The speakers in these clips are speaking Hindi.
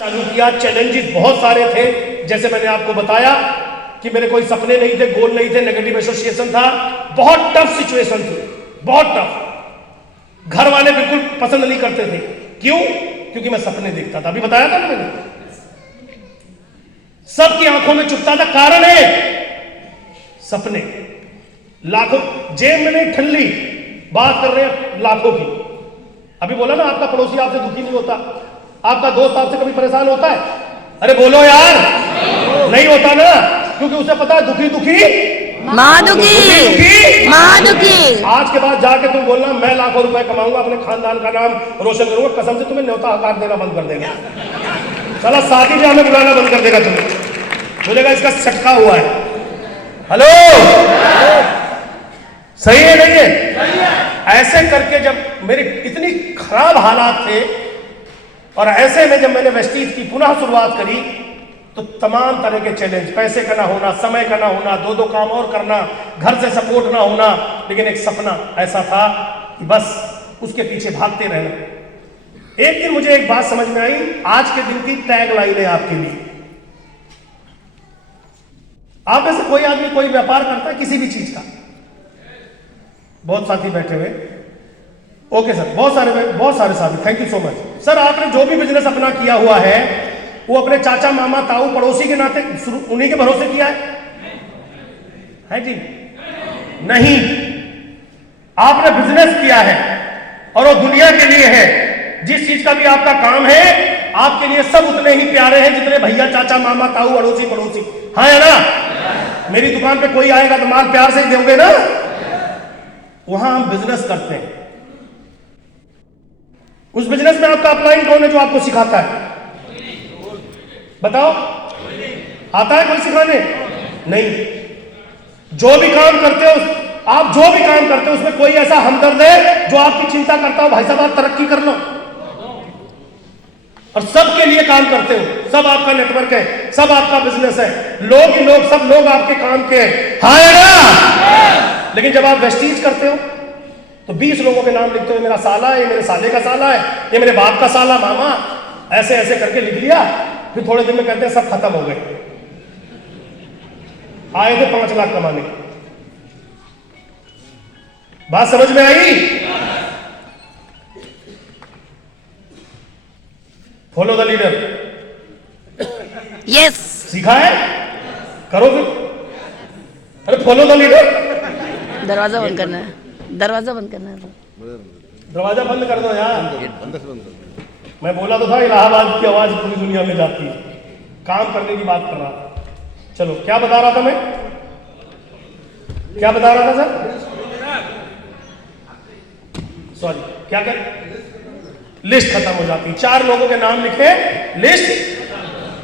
चालू किया। चैलेंजेस बहुत सारे थे, जैसे मैंने आपको बताया कि मेरे कोई सपने नहीं थे, गोल नहीं थे, नेगेटिव एसोसिएशन था, बहुत टफ सिचुएशन थी, बहुत टफ। घर वाले बिल्कुल पसंद नहीं करते थे। क्यों? क्योंकि मैं सपने देखता था, अभी बताया था ना मैंने। सबकी आंखों में चुभता था, कारण है सपने। लाखों जेब में नहीं ठल्ली, बात कर रहे हैं लाखों की। अभी बोला ना, आपका पड़ोसी आपसे दुखी नहीं होता, आपका दोस्त आपसे कभी परेशान होता है? अरे बोलो यार, नहीं होता ना, क्योंकि उसे पता है दुखी दुखी माँ दुखी, माँ दुखी। आज के बाद जाके तुम बोलना मैं लाखों रुपए कमाऊंगा, अपने खानदान का नाम रोशन करूंगा, कसम से तुम्हें न्योता हकार देना बंद कर देगा। चला शादी ब्याह में बुलाना बंद कर देगा तुम्हें, बोलेगा इसका सटका हुआ है। हेलो, सही है नहीं है? ऐसे करके जब मेरे इतनी खराब हालात थे, और ऐसे में जब मैंने वेस्टीज की पुनः शुरुआत करी, तो तमाम तरह के चैलेंज, पैसे का ना होना, समय का ना होना, दो काम और करना, घर से सपोर्ट ना होना, लेकिन एक सपना ऐसा था कि बस उसके पीछे भागते रहना। एक दिन मुझे एक बात समझ में आई, आज के दिन की टैग लाइन है आपके लिए। आप में से कोई आदमी कोई व्यापार करता है किसी भी चीज का? बहुत साथी बैठे हुए, ओके सर, बहुत सारे साथी, thank you so much sir. आपने जो भी बिजनेस अपना किया हुआ है, वो अपने चाचा मामा ताऊ पड़ोसी के नाते उन्हीं के भरोसे किया है जी? नहीं, आपने बिजनेस किया है और वो दुनिया के लिए है। जिस चीज का भी आपका काम है, आपके लिए सब उतने ही प्यारे हैं जितने भैया चाचा मामा ताऊ अड़ोसी पड़ोसी। हाँ है ना? मेरी दुकान पे कोई आएगा तो माल प्यार से ही दोगे ना? वहां हम बिजनेस करते हैं। उस बिजनेस में आपका अपलाइन कौन है जो आपको सिखाता है? बताओ, आता है कोई सिखाने? नहीं। जो भी काम करते हो आप, जो भी काम करते हो उसमें कोई ऐसा हमदर्द है जो आपकी चिंता करता हो, भाई साहब आप तरक्की कर लो, और सबके लिए काम करते हो। सब आपका नेटवर्क है, सब आपका बिजनेस है, लोग ही लोग, सब लोग आपके काम के हैं। हाँ ना? लेकिन जब आप वेस्टीज करते हो तो 20 लोगों के नाम लिखते हो, मेरा साला है, मेरे साले का साला है, ये मेरे बाप का साला, मामा, ऐसे ऐसे करके लिख लिया। फिर थोड़े दिन में कहते हैं सब खत्म हो गए। आए थे 5 लाख कमाने। बात समझ में आई? Follow the leader. यस, सीखा है? करो फिर। अरे फॉलो द लीडर। दरवाजा बंद करना है, दरवाजा बंद करना है। दरवाजा बंद कर दो यार। मैं बोला तो था इलाहाबाद की आवाज पूरी दुनिया में जाती है। काम करने की बात कर रहा था। चलो, क्या बता रहा था मैं? क्या बता रहा था सर? सॉरी, क्या कर? लिस्ट खत्म हो जाती, 4 लोगों के नाम लिखे, लिस्ट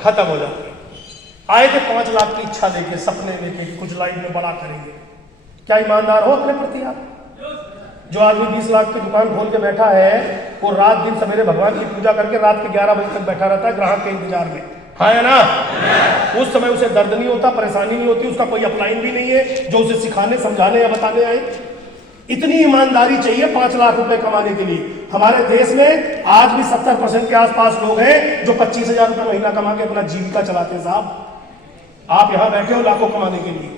खत्म हो जाती। आए थे 5 लाख की इच्छा लेके, सपने लेके, कुछ लाइफ में बड़ा करेंगे। क्या ईमानदार हो अपने प्रति आप? जो आदमी 20 लाख की दुकान खोल के बैठा है, वो रात दिन सवेरे भगवान की पूजा करके रात के 11 बजे तक बैठा रहता है ग्राहक के इंतजार में। हाँ है ना? उस समय उसे दर्द नहीं होता, परेशानी नहीं होती, उसका कोई अपलाइन भी नहीं है जो उसे सिखाने, समझाने या बताने आए। इतनी ईमानदारी चाहिए 5 लाख रुपए कमाने के लिए। हमारे देश में आज भी 70% के आसपास लोग हैं जो 25,000 रुपए महीना कमा के अपना जीविका चलाते हैं। साहब, आप यहां बैठे हो लाखों कमाने के लिए।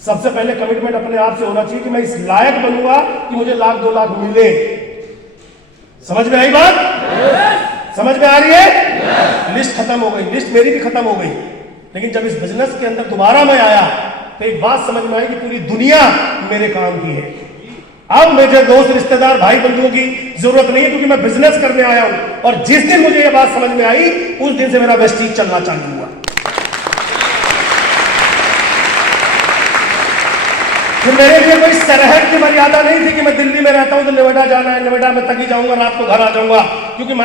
सबसे पहले कमिटमेंट अपने आप से होना चाहिए कि मैं इस लायक बनूंगा कि मुझे 1-2 लाख मिले। समझ में आई बात? समझ में आ रही है? लिस्ट खत्म हो गई, लिस्ट मेरी भी खत्म हो गई। लेकिन जब इस बिजनेस के अंदर दोबारा मैं आया तो एक बात समझ में आई कि पूरी दुनिया मेरे काम की है। अब मुझे दोस्त, रिश्तेदार, भाई बंधुओं की जरूरत नहीं है, क्योंकि मैं बिजनेस करने आया हूं। और जिस दिन मुझे यह बात समझ में आई, उस दिन से मेरा वेस्टीज चलना चालू हुआ। फिर मेरे लिए कोई सरहद की मर्यादा नहीं थी कि मैं दिल्ली में रहता हूं तो नोएडा जाना है, नोएडा में तक ही जाऊंगा, रात को घर आ जाऊंगा, क्योंकि